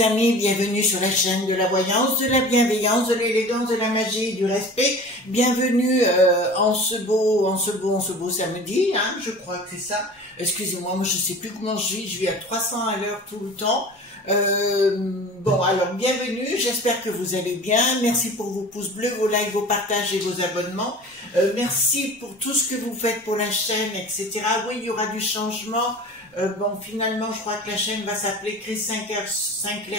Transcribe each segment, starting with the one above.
mes amis, bienvenue sur la chaîne de la voyance, de la bienveillance, de l'élégance, de la magie et du respect. Bienvenue en ce beau samedi, hein, je crois que c'est ça. Excusez-moi, moi je sais plus comment je vis à 300 à l'heure tout le temps. Bon, alors bienvenue, j'espère que vous allez bien. Merci pour vos pouces bleus, vos likes, vos partages et vos abonnements. Merci pour tout ce que vous faites pour la chaîne, etc. Oui, il y aura du changement. Bon, finalement, je crois que la chaîne va s'appeler Chris Sinclair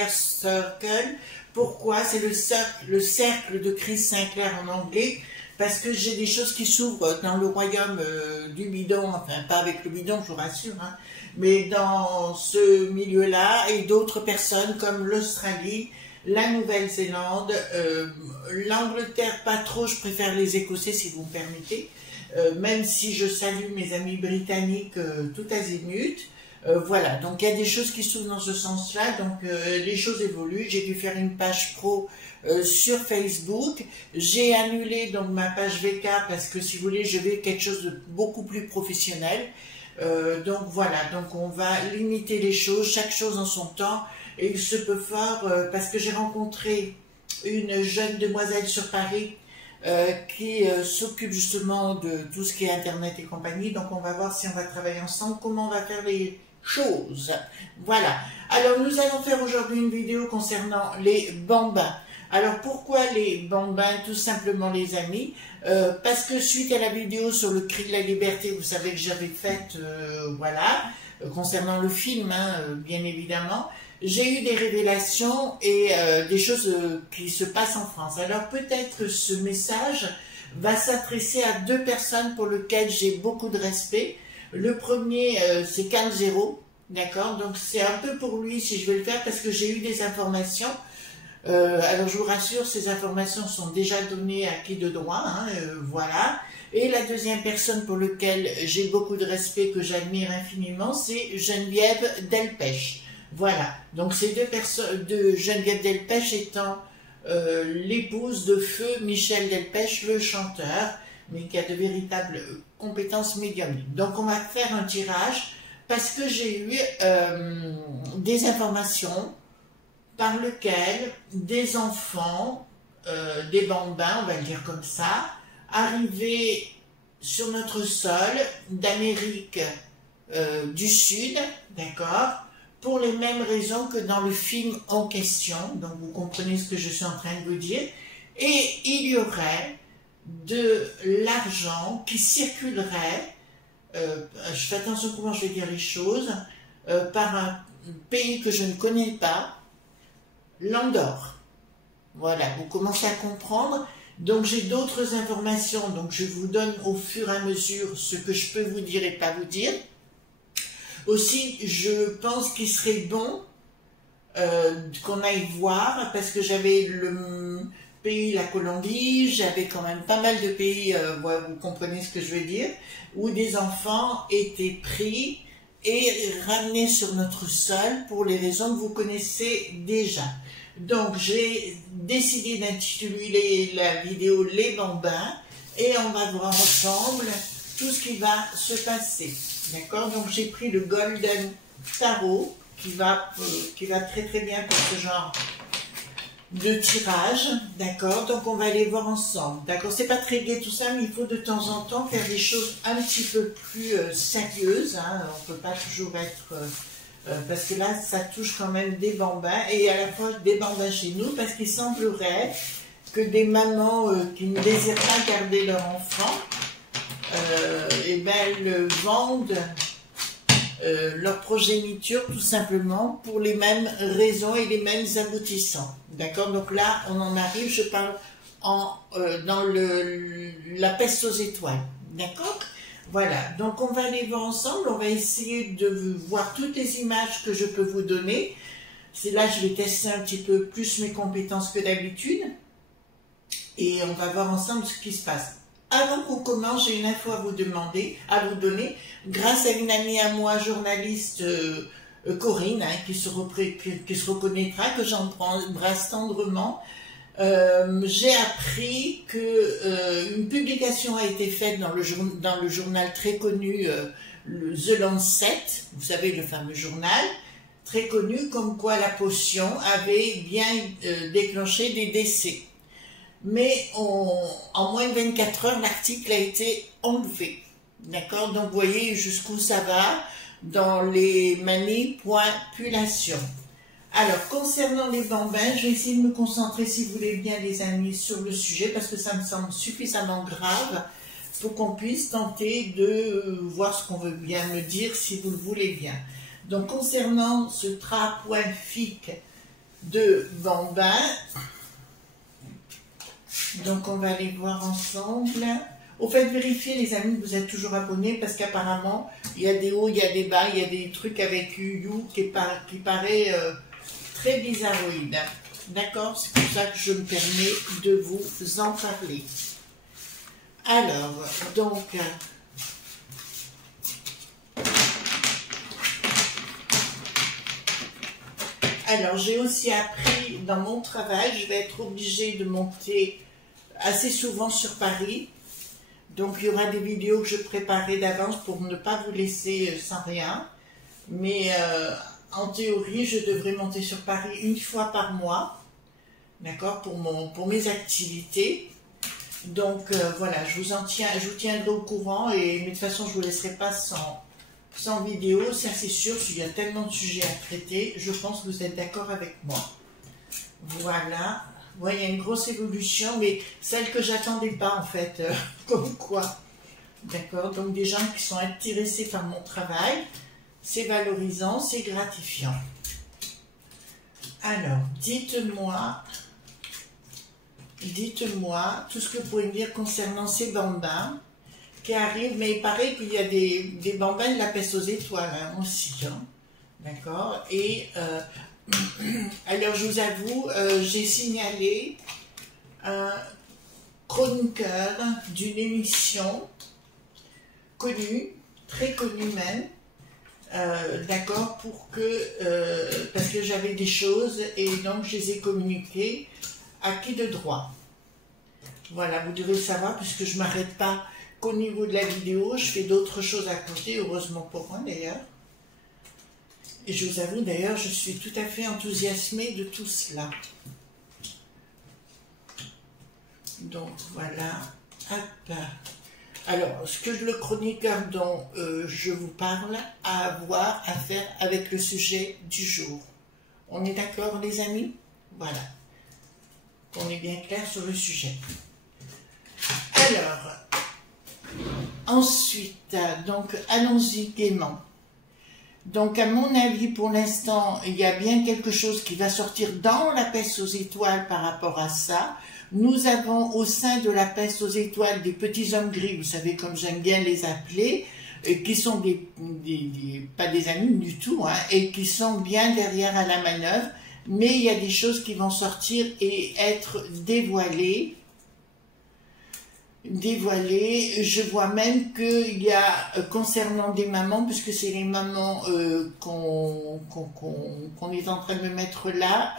Circle. Pourquoi? C'est le cercle de Chris Sinclair en anglais, parce que j'ai des choses qui s'ouvrent dans le royaume du bidon, enfin pas avec le bidon, je vous rassure, hein, mais dans ce milieu-là, et d'autres personnes comme l'Australie, la Nouvelle-Zélande, l'Angleterre, pas trop, je préfère les Écossais si vous me permettez. Même si je salue mes amis britanniques tout azimut, voilà, donc il y a des choses qui s'ouvrent dans ce sens-là, donc les choses évoluent. J'ai dû faire une page pro sur Facebook, j'ai annulé donc ma page VK parce que si vous voulez, je vais quelque chose de beaucoup plus professionnel. Donc voilà, donc on va limiter les choses, chaque chose en son temps, et il se peut fort, parce que j'ai rencontré une jeune demoiselle sur Paris qui s'occupe justement de tout ce qui est Internet et compagnie. Donc on va voir si on va travailler ensemble, comment on va faire les choses. Voilà. Alors nous allons faire aujourd'hui une vidéo concernant les bambins. Alors pourquoi les bambins? Tout simplement les amis, parce que suite à la vidéo sur le cri de la liberté, vous savez que j'avais faite, voilà, concernant le film, hein, bien évidemment, j'ai eu des révélations et des choses qui se passent en France. Alors peut-être que ce message va s'adresser à deux personnes pour lesquelles j'ai beaucoup de respect. Le premier, c'est Carl Zero, d'accord? Donc c'est un peu pour lui si je vais le faire, parce que j'ai eu des informations. Alors je vous rassure, ces informations sont déjà données à qui de droit, hein, voilà. Et la deuxième personne pour laquelle j'ai beaucoup de respect, que j'admire infiniment, c'est Geneviève Delpech. Voilà, donc ces deux personnes, de Geneviève Delpech étant l'épouse de feu Michel Delpech, le chanteur, mais qui a de véritables compétences médiumniques. Donc on va faire un tirage, parce que j'ai eu des informations par lesquelles des enfants, des bambins, on va le dire comme ça, arrivés sur notre sol d'Amérique du Sud, d'accord, pour les mêmes raisons que dans le film en question, donc vous comprenez ce que je suis en train de vous dire, et il y aurait de l'argent qui circulerait, je fais attention comment je vais dire les choses, par un pays que je ne connais pas, l'Andorre. Voilà, vous commencez à comprendre. Donc j'ai d'autres informations, donc je vous donne au fur et à mesure ce que je peux vous dire et pas vous dire. Aussi, je pense qu'il serait bon qu'on aille voir, parce que j'avais le pays, la Colombie, j'avais quand même pas mal de pays, vous comprenez ce que je veux dire, où des enfants étaient pris et ramenés sur notre sol pour les raisons que vous connaissez déjà. Donc j'ai décidé d'intituler la vidéo Les bambins, et on va voir ensemble tout ce qui va se passer. D'accord? Donc j'ai pris le Golden Tarot qui va très très bien pour ce genre de tirage. D'accord? Donc on va aller voir ensemble. D'accord? C'est pas très gai tout ça, mais il faut de temps en temps faire des choses un petit peu plus sérieuses. Hein. On peut pas toujours être... parce que là, ça touche quand même des bambins, et à la fois des bambins chez nous, parce qu'il semblerait que des mamans qui ne désirent pas garder leur enfant, et ben elles vendent leur progéniture tout simplement pour les mêmes raisons et les mêmes aboutissants. D'accord? Donc là, on en arrive, je parle dans la peste aux étoiles. D'accord? Voilà, donc on va aller voir ensemble, on va essayer de voir toutes les images que je peux vous donner. C'est là que je vais tester un petit peu plus mes compétences que d'habitude. Et on va voir ensemble ce qui se passe. Avant qu'on commence, j'ai une info à vous donner, grâce à une amie à moi, journaliste Corinne, hein, qui se reconnaîtra, que j'embrasse tendrement. J'ai appris que une publication a été faite dans le journal très connu, le The Lancet, vous savez, le fameux journal, très connu, comme quoi la potion avait bien déclenché des décès. Mais en moins de 24 heures, l'article a été enlevé. D'accord? Donc, vous voyez jusqu'où ça va dans les manipulations. Alors, concernant les bambins, je vais essayer de me concentrer, si vous voulez bien, les amis, sur le sujet, parce que ça me semble suffisamment grave pour qu'on puisse tenter de voir ce qu'on veut bien me dire, si vous le voulez bien. Donc, concernant ce trapoinfique de bambin, donc on va aller voir ensemble. Au fait, vérifiez les amis que vous êtes toujours abonnés, parce qu'apparemment, il y a des hauts, il y a des bas, il y a des trucs avec You qui paraît très bizarroïde. D'accord? C'est pour ça que je me permets de vous en parler. Alors, donc... Alors, j'ai aussi appris dans mon travail, je vais être obligée de monter assez souvent sur Paris. Donc, il y aura des vidéos que je préparais d'avance pour ne pas vous laisser sans rien. Mais en théorie, je devrais monter sur Paris une fois par mois, d'accord, pour mes activités. Donc, voilà, je vous tiendrai au courant, mais de toute façon, je ne vous laisserai pas sans vidéo, ça c'est sûr, s'il y a tellement de sujets à traiter, je pense que vous êtes d'accord avec moi. Voilà, vous voyez, il y a une grosse évolution, mais celle que j'attendais pas en fait, comme quoi. D'accord, donc des gens qui sont intéressés par mon travail, c'est valorisant, c'est gratifiant. Alors, dites-moi tout ce que vous pouvez me dire concernant ces bambins qui arrivent, mais il paraît qu'il y a des bambins de la peste aux étoiles hein, aussi, hein. D'accord. Et alors je vous avoue, j'ai signalé un chroniqueur d'une émission connue, très connue même, d'accord, pour que parce que j'avais des choses et donc je les ai communiquées à qui de droit. Voilà, vous devez le savoir puisque je ne m'arrête pas qu'au niveau de la vidéo, je fais d'autres choses à côté, heureusement pour moi d'ailleurs. Et je vous avoue d'ailleurs, je suis tout à fait enthousiasmée de tout cela. Donc voilà. Hop. Alors, ce que le chroniqueur dont je vous parle a à faire avec le sujet du jour. On est d'accord les amis? Voilà. On est bien clair sur le sujet. Alors... Ensuite, donc allons-y gaiement. Donc à mon avis, pour l'instant, il y a bien quelque chose qui va sortir dans la peste aux étoiles par rapport à ça. Nous avons au sein de la peste aux étoiles des petits hommes gris, vous savez comme j'aime bien les appeler, qui sont pas des amis du tout, hein, et qui sont bien derrière à la manœuvre, mais il y a des choses qui vont sortir et être dévoilées. Je vois même qu'il y a, concernant des mamans, puisque c'est les mamans qu'on est en train de me mettre là,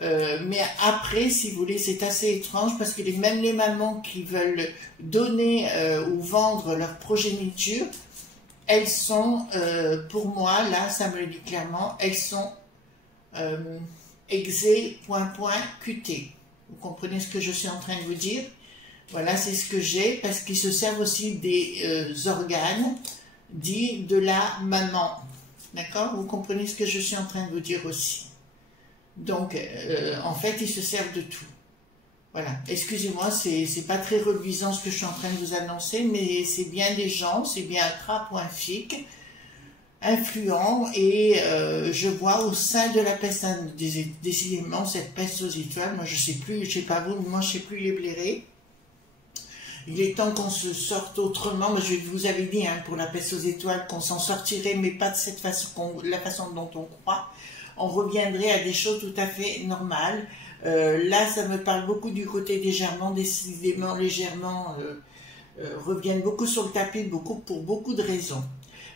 mais après, si vous voulez, c'est assez étrange, parce que même les mamans qui veulent donner ou vendre leur progéniture, elles sont, pour moi, là, ça me le dit clairement, elles sont exé, QT. Vous comprenez ce que je suis en train de vous dire? Voilà, c'est ce que j'ai, parce qu'ils se servent aussi des organes dits de la maman. D'accord? Vous comprenez ce que je suis en train de vous dire aussi. Donc, en fait, ils se servent de tout. Voilà. Excusez-moi, c'est pas très reluisant ce que je suis en train de vous annoncer, mais c'est bien des gens, c'est bien un trapoinfique, influent, et je vois au sein de la peste, décidément, cette peste aux étoiles, moi je sais plus, je sais pas vous, mais moi je sais plus les blairer. Il est temps qu'on se sorte autrement. Moi, je vous avais dit hein, pour la peste aux étoiles qu'on s'en sortirait, mais pas de cette façon, la façon dont on croit. On reviendrait à des choses tout à fait normales. Là, ça me parle beaucoup du côté des germans, décidément, les germans reviennent beaucoup sur le tapis, pour beaucoup de raisons.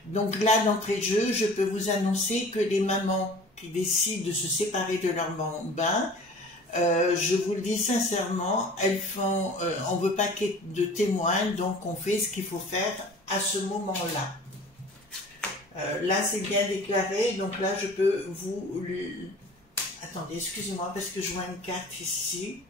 Donc là, d'entrée de jeu, je peux vous annoncer que les mamans qui décident de se séparer de leur bambin, je vous le dis sincèrement, elles font, on ne veut pas qu'il y ait de témoins, donc on fait ce qu'il faut faire à ce moment-là. Là, c'est bien déclaré, donc là, je peux vous... Attendez, excusez-moi, parce que je vois une carte ici.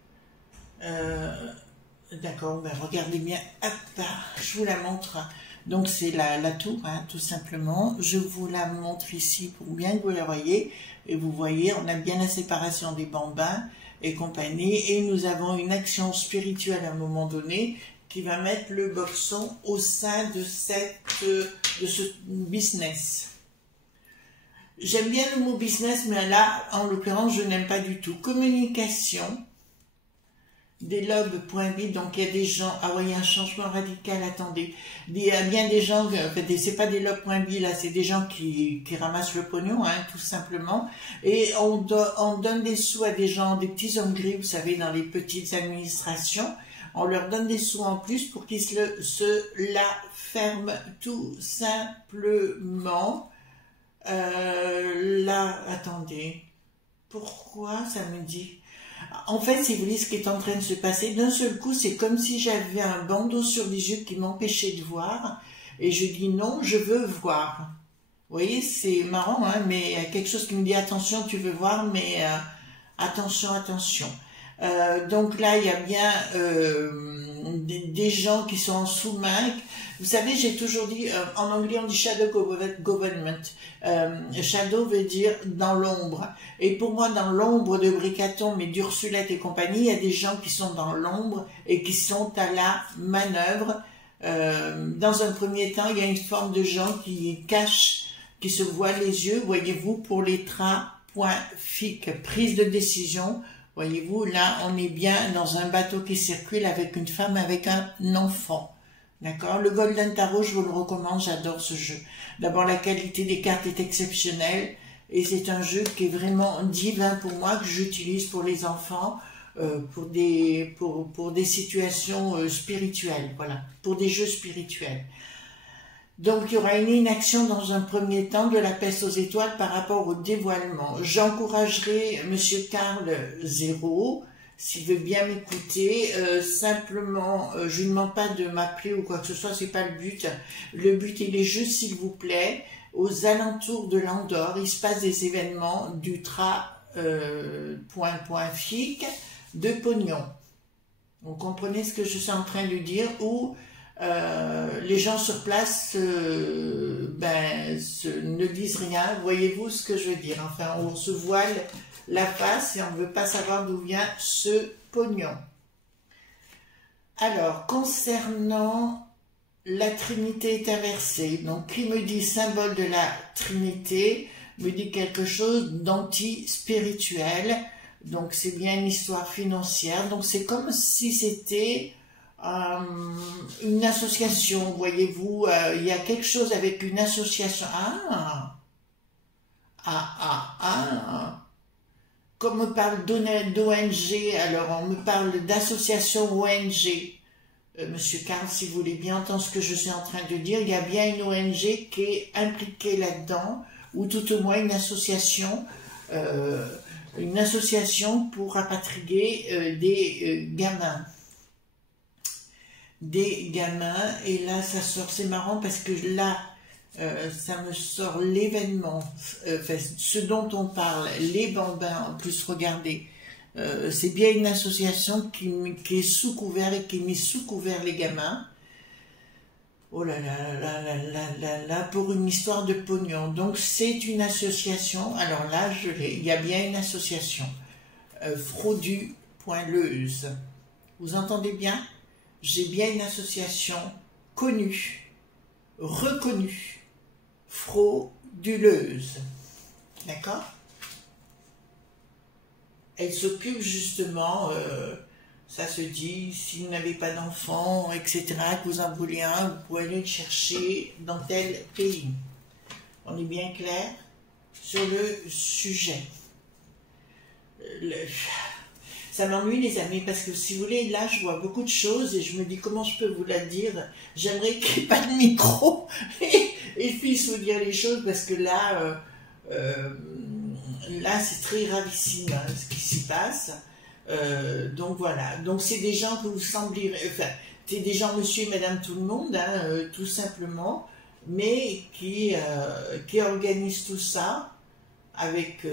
D'accord, ben regardez bien. Hop, je vous la montre. Donc, c'est la tour, hein, tout simplement. Je vous la montre ici pour bien que vous la voyez. Et vous voyez, on a bien la séparation des bambins et compagnie. Et nous avons une action spirituelle à un moment donné qui va mettre le boxon au sein de ce business. J'aime bien le mot business, mais là, en l'occurrence, je n'aime pas du tout. Communication, des lobes.bit, donc il y a des gens, ah oui, il y a un changement radical, attendez. Il y a bien des gens, en fait, c'est pas des lobes.bit, là, c'est des gens qui ramassent le pognon, hein, tout simplement. Et on donne des sous à des gens, des petits hommes gris, vous savez, dans les petites administrations. On leur donne des sous en plus pour qu'ils se la ferment tout simplement. Là, attendez, pourquoi ça me dit... En fait, si vous voulez, ce qui est en train de se passer, d'un seul coup, c'est comme si j'avais un bandeau sur les yeux qui m'empêchait de voir, et je dis non, je veux voir. Vous voyez, c'est marrant, hein, mais il y a quelque chose qui me dit attention, tu veux voir, mais attention, attention. Donc là, il y a bien des gens qui sont en sous-main. Vous savez, j'ai toujours dit, en anglais on dit shadow government. Shadow veut dire dans l'ombre. Et pour moi, dans l'ombre de Bricaton, mais d'Ursulette et compagnie, il y a des gens qui sont dans l'ombre et qui sont à la manœuvre. Dans un premier temps, il y a une forme de gens qui cachent, qui se voilent les yeux, voyez-vous, pour les trafics, prise de décision. Voyez-vous, là, on est bien dans un bateau qui circule avec une femme, avec un enfant. D'accord? Le Golden Tarot, je vous le recommande, j'adore ce jeu. D'abord, la qualité des cartes est exceptionnelle et c'est un jeu qui est vraiment divin pour moi, que j'utilise pour les enfants, pour des situations spirituelles, voilà, pour des jeux spirituels. Donc, il y aura une inaction dans un premier temps de la peste aux étoiles par rapport au dévoilement. J'encouragerai Monsieur Carl Zéro, s'il veut bien m'écouter, simplement, je ne demande pas de m'appeler ou quoi que ce soit, c'est pas le but. Le but, il est juste, s'il vous plaît, aux alentours de l'Andorre, il se passe des événements d'ultra.fic de pognon. Vous comprenez ce que je suis en train de dire, où les gens sur place ne disent rien, voyez-vous ce que je veux dire, enfin on se voile la face et on ne veut pas savoir d'où vient ce pognon. Alors, concernant la Trinité est inversée, donc qui me dit symbole de la Trinité, me dit quelque chose d'anti-spirituel, donc c'est bien une histoire financière, donc c'est comme si c'était une association, voyez-vous, il y a quelque chose avec une association. Comme on parle d'ONG, alors on me parle d'association ONG. Monsieur Carl, si vous voulez bien entendre ce que je suis en train de dire, il y a bien une ONG qui est impliquée là-dedans, ou tout au moins une association pour rapatrier des gamins. Et là ça sort, c'est marrant parce que là ça me sort l'événement, ce dont on parle, les bambins, en plus regardez, c'est bien une association qui est sous couvert et qui met sous couvert les gamins, oh là là là là là là là, pour une histoire de pognon. Donc c'est une association, alors là je l'ai, il y a bien une association, fraudu.leuse, vous entendez bien? J'ai bien une association connue, reconnue, frauduleuse. D'accord? Elle s'occupe justement, ça se dit, si vous n'avez pas d'enfant, etc., que vous en voulez un, vous pouvez aller le chercher dans tel pays. On est bien clair sur le sujet. Ça m'ennuie les amis, parce que si vous voulez, là je vois beaucoup de choses et je me dis comment je peux vous la dire. J'aimerais qu'il n'y ait pas de micro et je puisse vous dire les choses, parce que là, là c'est très gravissime hein, ce qui s'y passe. Donc voilà, donc c'est des gens que vous semblez, enfin, c'est des gens monsieur et madame tout le monde, hein, tout simplement. mais qui organise tout ça avec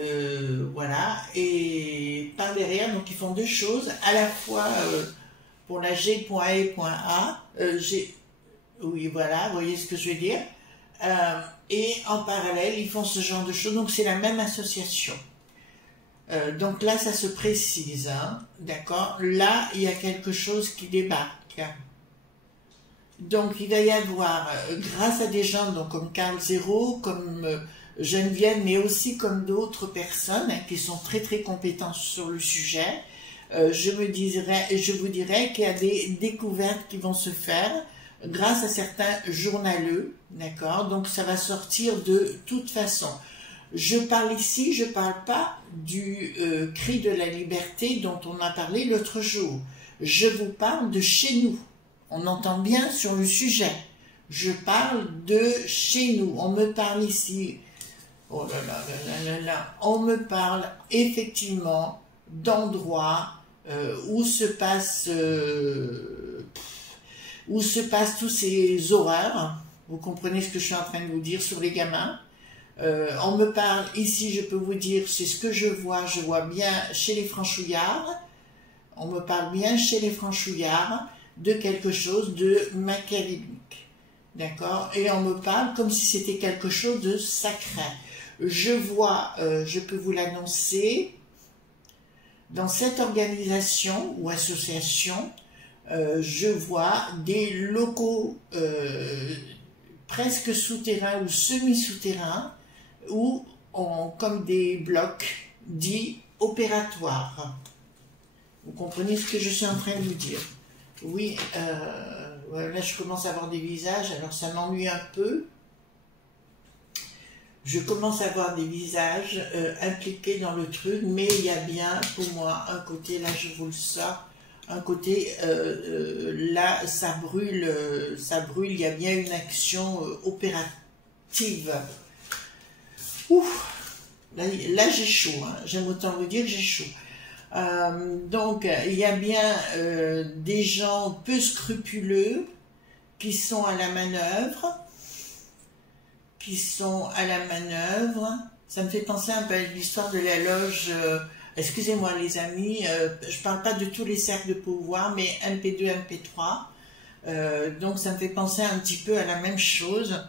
voilà, et par derrière, donc ils font deux choses, à la fois pour la G.E.A, oui voilà, vous voyez ce que je veux dire, et en parallèle ils font ce genre de choses, donc c'est la même association. Donc là ça se précise, hein, d'accord, là il y a quelque chose qui débarque. Donc il va y avoir, grâce à des gens donc, comme Carl Zéro, comme Geneviève, mais aussi comme d'autres personnes hein, qui sont très très compétentes sur le sujet, je vous dirais qu'il y a des découvertes qui vont se faire grâce à certains journaleux, d'accord, donc ça va sortir de toute façon. Je parle ici, je ne parle pas du cri de la liberté dont on a parlé l'autre jour. Je vous parle de chez nous. On entend bien sur le sujet. Je parle de chez nous. On me parle ici. Oh là là là là là. On me parle effectivement d'endroits où se passent tous ces horreurs. Vous comprenez ce que je suis en train de vous dire sur les gamins. On me parle ici, je peux vous dire, c'est ce que je vois bien chez les franchouillards. On me parle bien chez les franchouillards de quelque chose de machiavélique, d'accord, et on me parle comme si c'était quelque chose de sacré. Je vois, je peux vous l'annoncer, dans cette organisation ou association, je vois des locaux presque souterrains ou semi-souterrains, ou comme des blocs dits opératoires. Vous comprenez ce que je suis en train de vous dire? Oui, là je commence à avoir des visages, alors ça m'ennuie un peu. Je commence à avoir des visages impliqués dans le truc, mais il y a bien pour moi un côté, là je vous le sors, un côté, là ça brûle, il y a bien une action opérative. Ouf, là j'ai chaud, hein. J'aime autant vous dire que j'ai chaud. Donc, il y a bien des gens peu scrupuleux qui sont à la manœuvre, Ça me fait penser un peu à l'histoire de la loge, excusez-moi les amis, je parle pas de tous les cercles de pouvoir, mais MP2, MP3, donc ça me fait penser un petit peu à la même chose,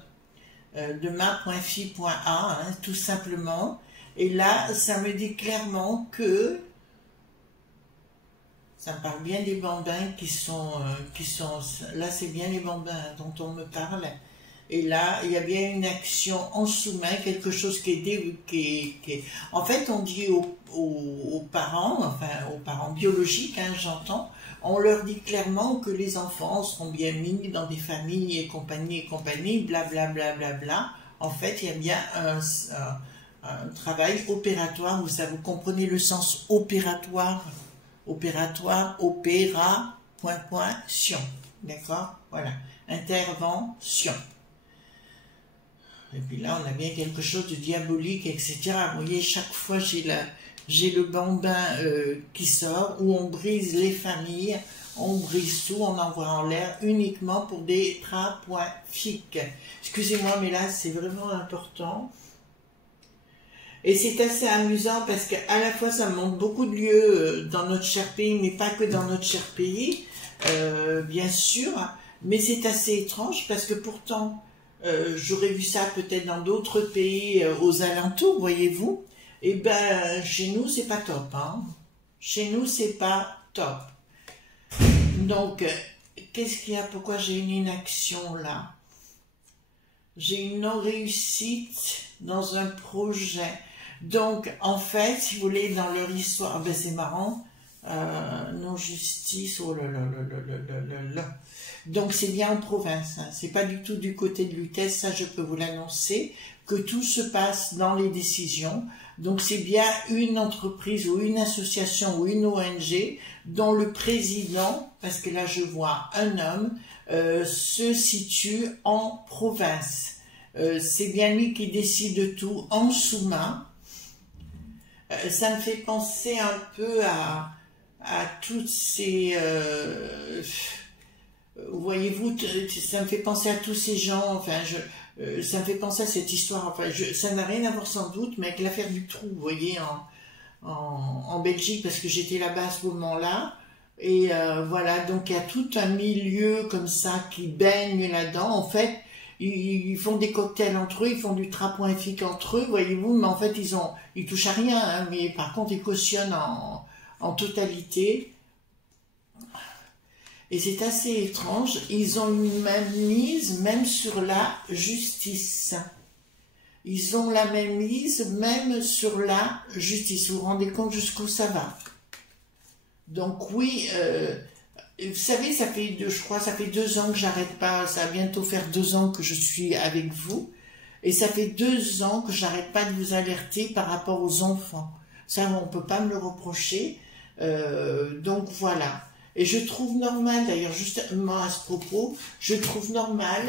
de ma.fi.a, hein, tout simplement, et là, ça me dit clairement que ça me parle bien des bambins qui sont là c'est bien les bambins dont on me parle, et là il y a bien une action en sous-main, quelque chose qui est... En fait on dit aux parents, enfin aux parents biologiques, hein, j'entends, on leur dit clairement que les enfants seront bien mis dans des familles et compagnie, blablabla, bla, bla, bla. En fait il y a bien un travail opératoire, vous comprenez le sens opératoire, opéra, sion, d'accord, voilà, intervention. Et puis là, on a bien quelque chose de diabolique, etc. Vous voyez, chaque fois, j'ai le bambin qui sort, où on brise les familles, on brise tout, on envoie en l'air uniquement pour des trafics. Excusez-moi, mais là, c'est vraiment important. Et c'est assez amusant parce qu'à la fois ça me montre beaucoup de lieux dans notre cher pays, mais pas que dans notre cher pays, bien sûr, mais c'est assez étrange parce que pourtant j'aurais vu ça peut-être dans d'autres pays aux alentours, voyez-vous, et ben chez nous c'est pas top, hein. Chez nous c'est pas top. Donc qu'est-ce qu'il y a, pourquoi j'ai une inaction là? J'ai une non-réussite dans un projet. Donc, en fait, si vous voulez, dans leur histoire, ben c'est marrant, non-justice, oh là là là là là là là. Donc, c'est bien en province, hein. C'est pas du tout du côté de Lutèce, ça je peux vous l'annoncer, que tout se passe dans les décisions. Donc, c'est bien une entreprise ou une association ou une ONG dont le président, parce que là je vois un homme, se situe en province. C'est bien lui qui décide de tout en sous-main. Ça me fait penser un peu à toutes ces... voyez-vous, ça me fait penser à tous ces gens, enfin, ça me fait penser à cette histoire, enfin, ça n'a rien à voir sans doute, mais avec l'affaire du trou, vous voyez, en Belgique, parce que j'étais là-bas à ce moment-là, et voilà, donc il y a tout un milieu comme ça qui baigne là-dedans, en fait, ils font des cocktails entre eux, ils font du trapoinfique entre eux, voyez-vous, mais en fait, ils touchent à rien, hein, mais par contre, ils cautionnent en totalité. Et c'est assez étrange, ils ont une même mise même sur la justice. Ils ont la même mise même sur la justice. Vous vous rendez compte jusqu'où ça va? Donc oui, vous savez, je crois, ça fait 2 ans que j'arrête pas, ça va bientôt faire 2 ans que je suis avec vous. Et ça fait 2 ans que j'arrête pas de vous alerter par rapport aux enfants. Ça, on peut pas me le reprocher. Donc voilà. Et je trouve normal, d'ailleurs, justement à ce propos, je trouve normal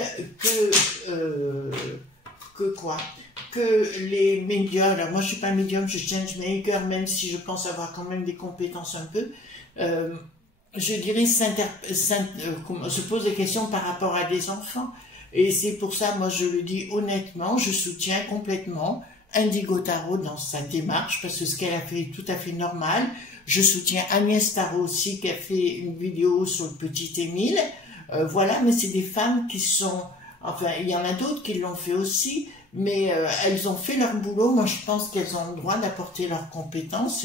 que les médiums, alors moi je suis pas médium, je suis changemaker, même si je pense avoir quand même des compétences un peu, je dirais se pose des questions par rapport à des enfants. Et c'est pour ça, moi je le dis honnêtement, je soutiens complètement Indigo Tarot dans sa démarche, parce que ce qu'elle a fait est tout à fait normal. Je soutiens Agnès Tarot aussi, qui a fait une vidéo sur le petit Émile. Voilà, mais c'est des femmes qui sont... Enfin, il y en a d'autres qui l'ont fait aussi, mais elles ont fait leur boulot. Moi, je pense qu'elles ont le droit d'apporter leurs compétences.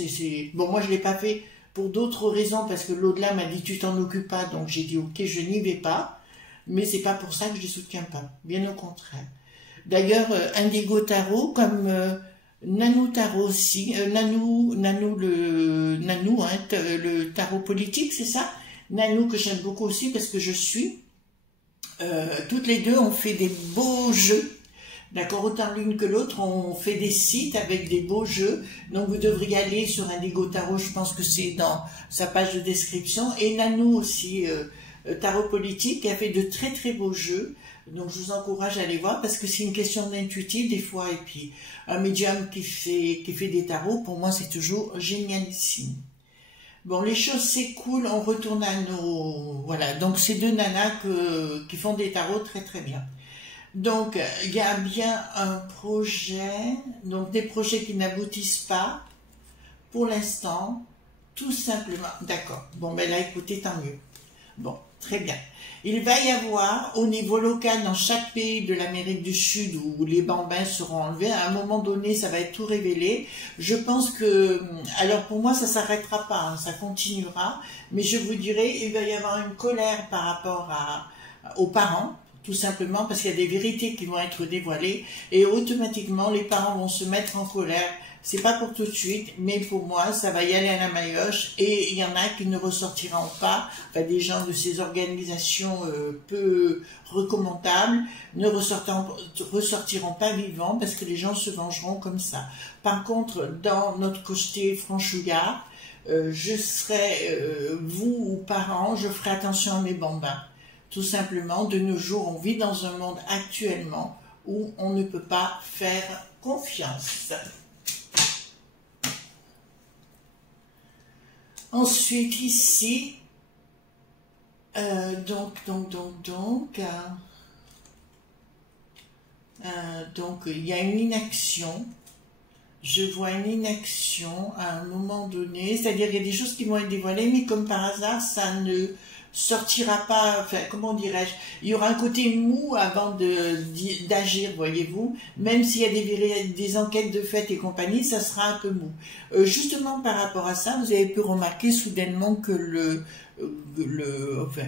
Bon, moi, je ne l'ai pas fait pour d'autres raisons, parce que l'au-delà m'a dit « tu t'en occupes pas », donc j'ai dit « ok, je n'y vais pas ». Mais c'est pas pour ça que je ne les soutiens pas, bien au contraire. D'ailleurs, Indigo Tarot, comme Nanou Tarot aussi, Nanou, hein, le tarot politique, c'est ça? Nanou que j'aime beaucoup aussi parce que je suis. Toutes les deux, on fait des beaux jeux. D'accord, autant l'une que l'autre, on fait des sites avec des beaux jeux. Donc vous devriez aller sur Indigo Tarot, je pense que c'est dans sa page de description. Et Nanou aussi, Tarot politique, qui a fait de très très beaux jeux. Donc je vous encourage à aller voir parce que c'est une question d'intuitif des fois. Et puis un médium qui fait des tarots, pour moi c'est toujours génialissime. Bon, les choses s'écoulent, on retourne à nos... Voilà, donc ces deux nanas qui font des tarots très très bien. Donc il y a bien un projet, donc des projets qui n'aboutissent pas pour l'instant, tout simplement. D'accord, bon ben là écoutez, tant mieux. Bon, très bien. Il va y avoir, au niveau local, dans chaque pays de l'Amérique du Sud où les bambins seront enlevés, à un moment donné, ça va être tout révélé. Je pense que, alors pour moi, ça s'arrêtera pas, hein, ça continuera, mais je vous dirais, il va y avoir une colère par rapport aux parents, tout simplement, parce qu'il y a des vérités qui vont être dévoilées, et automatiquement, les parents vont se mettre en colère. C'est pas pour tout de suite, mais pour moi, ça va y aller à la maillotche, et il y en a qui ne ressortiront pas, enfin, des gens de ces organisations peu recommandables ne ressortiront pas vivants parce que les gens se vengeront comme ça. Par contre, dans notre côté franchouillard, je serai, vous ou parents, je ferai attention à mes bambins. Tout simplement, de nos jours, on vit dans un monde actuellement où on ne peut pas faire confiance. Ensuite, ici, donc, il y a une inaction. Je vois une inaction à un moment donné, c'est-à-dire qu'il y a des choses qui vont être dévoilées, mais comme par hasard, ça ne sortira pas, enfin, comment dirais-je, il y aura un côté mou avant d'agir, voyez-vous, même s'il y a des enquêtes de fait et compagnie, ça sera un peu mou. Justement, par rapport à ça, vous avez pu remarquer soudainement que le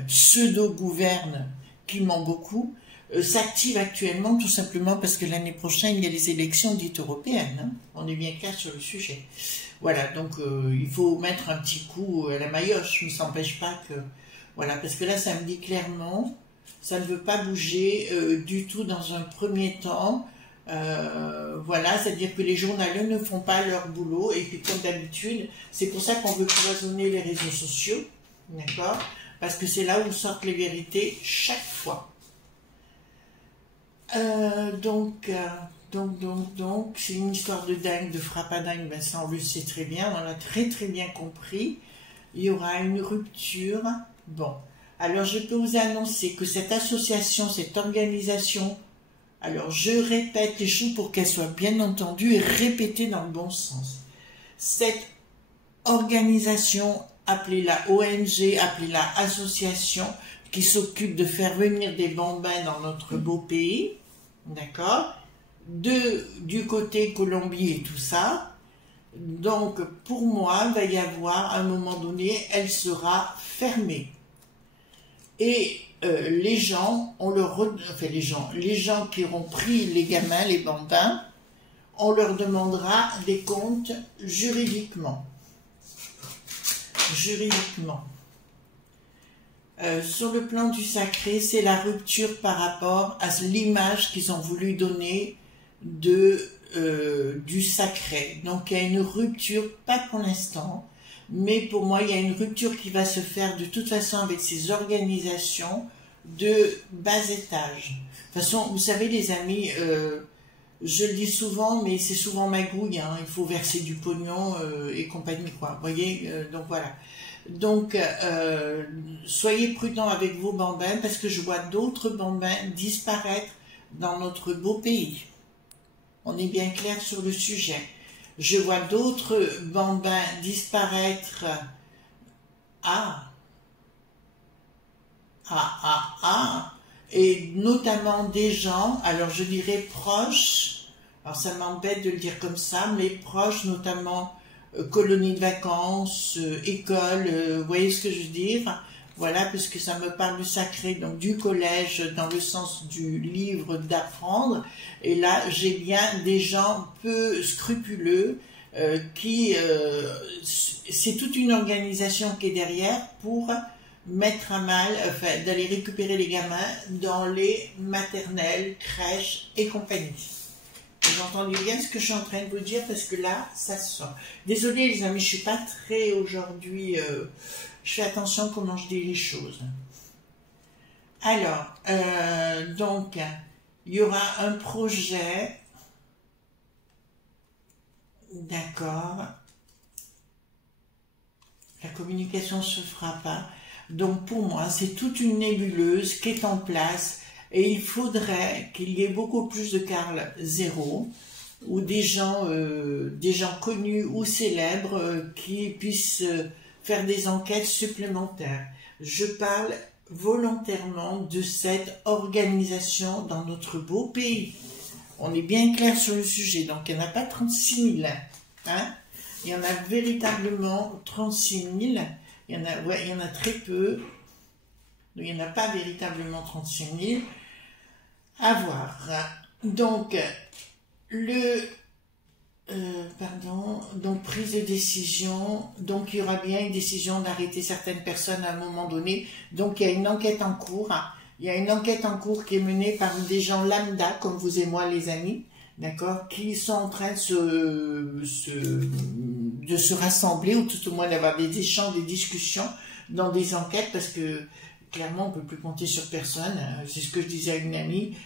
pseudo-gouverne, qui ment beaucoup, s'active actuellement tout simplement parce que l'année prochaine, il y a les élections dites européennes. Hein. On est bien clair sur le sujet. Voilà, donc il faut mettre un petit coup à la maillotche, mais ça n'empêche pas que... Voilà, parce que là, ça me dit clairement, ça ne veut pas bouger du tout dans un premier temps. Voilà, c'est-à-dire que les journalistes ne font pas leur boulot. Et puis, comme d'habitude, c'est pour ça qu'on veut cloisonner les réseaux sociaux. D'accord? Parce que c'est là où sortent les vérités chaque fois. Donc, c'est une histoire de dingue, de frappadingue, ben ça on le sait très bien, on l'a très très bien compris. Il y aura une rupture. Bon, Alors, je peux vous annoncer que cette association, cette organisation, alors je répète les choses pour qu'elles soient bien entendues et répétées dans le bon sens. Cette organisation, appelez-la ONG, appelez-la association, qui s'occupe de faire venir des bambins dans notre beau pays, d'accord, du côté Colombie et tout ça. Donc, pour moi, il va y avoir, à un moment donné, elle sera fermée. Et les gens, les gens qui auront pris les gamins, les bambins, on leur demandera des comptes juridiquement. Sur le plan du sacré, c'est la rupture par rapport à l'image qu'ils ont voulu donner du sacré. Donc il y a une rupture, pas pour l'instant, mais pour moi il y a une rupture qui va se faire de toute façon avec ces organisations de bas étage. De toute façon, vous savez les amis, je le dis souvent, mais c'est souvent magouille, hein, il faut verser du pognon et compagnie, quoi. Vous voyez, donc voilà. Donc, soyez prudents avec vos bambins parce que je vois d'autres bambins disparaître dans notre beau pays. On est bien clair sur le sujet. Je vois d'autres bambins disparaître. Et notamment des gens, alors je dirais proches, alors ça m'embête de le dire comme ça, mais proches notamment colonies de vacances, écoles, vous voyez ce que je veux dire? Voilà, puisque ça me parle du sacré, donc du collège dans le sens du livre d'apprendre. Et là, j'ai bien des gens peu scrupuleux c'est toute une organisation qui est derrière pour mettre à mal, enfin, d'aller récupérer les gamins dans les maternelles, crèches et compagnie. Vous entendez bien ce que je suis en train de vous dire parce que là, ça sort. Désolée les amis, je suis pas très aujourd'hui... je fais attention comment je dis les choses. Alors, donc, il y aura un projet... D'accord. La communication ne se fera pas. Donc, pour moi, c'est toute une nébuleuse qui est en place. Et il faudrait qu'il y ait beaucoup plus de Carl Zéro ou des gens connus ou célèbres qui puissent faire des enquêtes supplémentaires. Je parle volontairement de cette organisation dans notre beau pays. On est bien clair sur le sujet, donc il n'y en a pas 36 000. Hein? Il y en a véritablement 36 000. Il y en a très peu. Donc, il n'y en a pas véritablement 36 000. À voir. Donc, donc prise de décision, donc il y aura bien une décision d'arrêter certaines personnes à un moment donné, donc il y a une enquête en cours, il y a une enquête en cours qui est menée par des gens lambda, comme vous et moi les amis, d'accord, qui sont en train de se rassembler, ou tout au moins d'avoir des échanges, des discussions dans des enquêtes, parce que clairement on ne peut plus compter sur personne, c'est ce que je disais à une amie,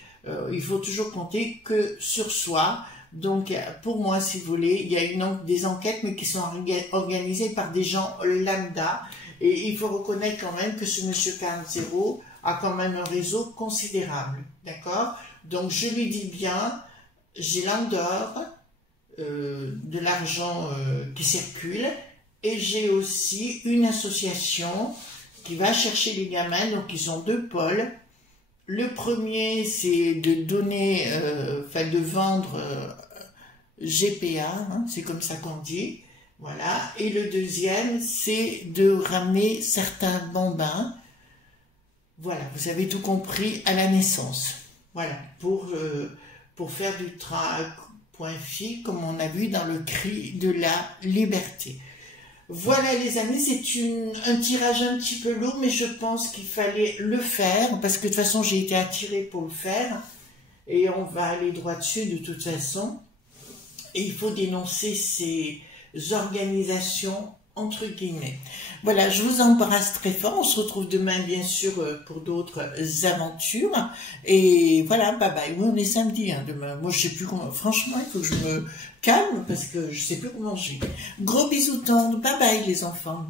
il faut toujours compter que sur soi. Donc, pour moi, si vous voulez, il y a des enquêtes, mais qui sont organisées par des gens lambda. Et il faut reconnaître quand même que ce monsieur Carl Zéro a quand même un réseau considérable. D'accord? Donc, je lui dis bien, j'ai l'âme d'or, de l'argent qui circule, et j'ai aussi une association qui va chercher les gamins. Donc, ils ont deux pôles. Le premier, c'est de donner, de vendre GPA, hein, c'est comme ça qu'on dit, voilà. Et le deuxième, c'est de ramener certains bambins, voilà, vous avez tout compris, à la naissance, voilà, pour faire du point fi, comme on a vu dans le cri de la liberté. Voilà les amis, c'est un tirage un petit peu lourd, mais je pense qu'il fallait le faire, parce que de toute façon j'ai été attirée pour le faire, et on va aller droit dessus de toute façon, et il faut dénoncer ces organisations entre guillemets. Voilà, je vous embrasse très fort, on se retrouve demain bien sûr pour d'autres aventures, et voilà, bye bye. Oui, on est samedi hein, demain, moi je sais plus comment, franchement il faut que je me calme parce que je sais plus comment je vais. Gros bisous tendres, bye bye les enfants.